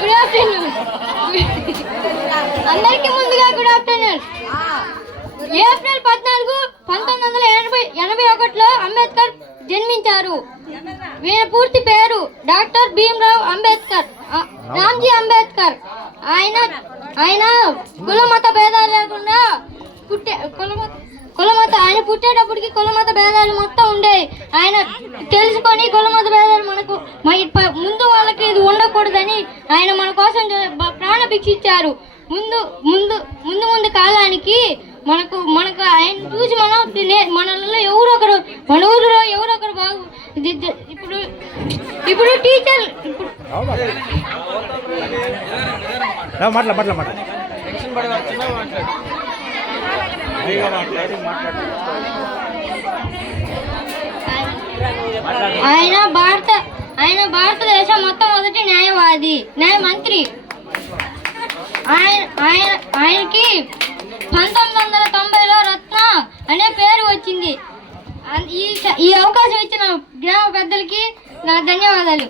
Good afternoon. అందరికీ ముందుగా good afternoon. April 14, 1981లో Ambedkar జన్మించారు. వీరి పూర్తి పేరు డాక్టర్ భీమ్రావ్ అంబేద్కర్, రామ్జీ అంబేద్కర్. ఆయన కులమత భేదాలు లేకుండా ఆయన పుట్టేటప్పటికి కులమత భేదాలు మొత్తం ఉండేవి. ఆయన తెలుసుకొని కులమత భేదాలు మనకు ముందు వాళ్ళకి ఇది ఉండకూడదని ఆయన మన కోసం ప్రాణభిక్ష ఇచ్చారు. ముందు కాలానికి మనకు ఆయన చూసి మనలో మన ఊరిలో ఎవరో ఒకరు బాగు. ఇప్పుడు టీచర్ ఆయన భారతదేశం మొట్టమొదటి న్యాయమంత్రి. ఆయనకి 1990లో రత్న అనే పేరు వచ్చింది. ఈ అవకాశం ఇచ్చిన గ్రామ పెద్దలకి నా ధన్యవాదాలు.